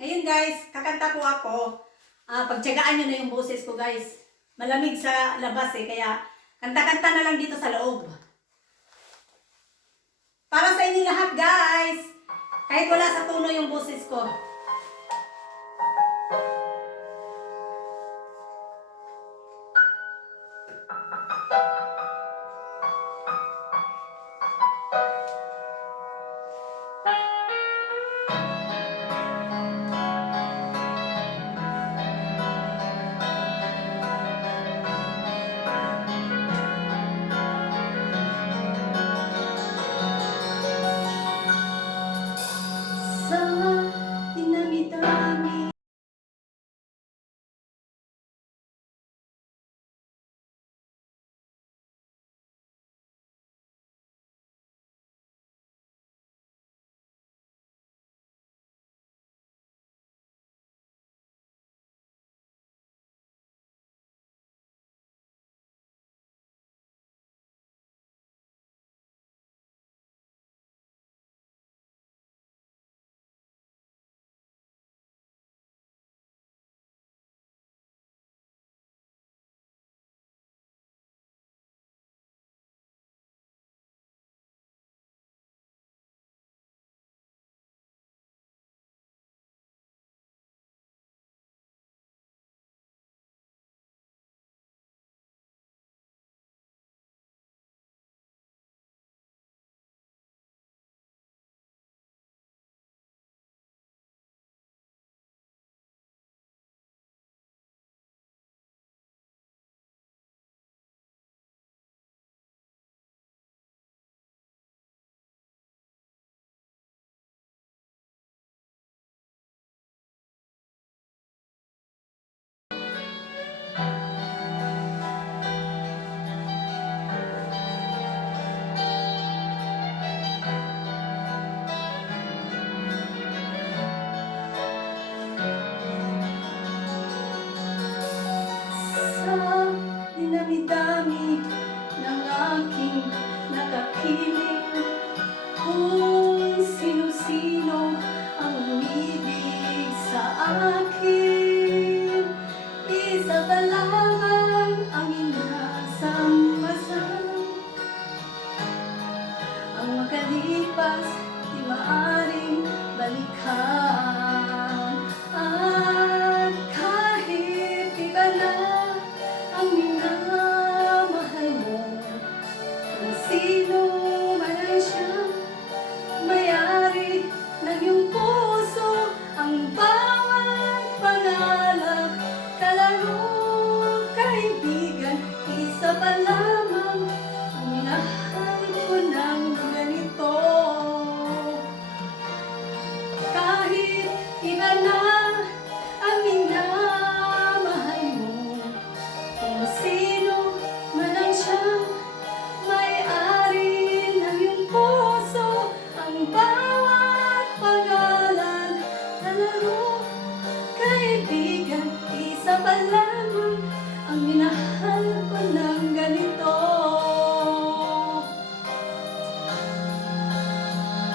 Ngayon guys, kakanta po ako. Uh, pagtsagaan nyo na yung boses ko guys. Malamig sa labas eh, kaya kanta-kanta na lang dito sa loob. Para sa inyo lahat guys. Kahit wala sa tono yung boses ko. Bye. sa dinami-dami ng aking nakakiling kung sino-sino ang umibig sa akin. Isa ka lamang ang inaasam-asam ang makalipas di maaring balikan. Kung sino man ay siya, ng iyong ang bawat pangarap, kalaro, kaibigan, isa pala.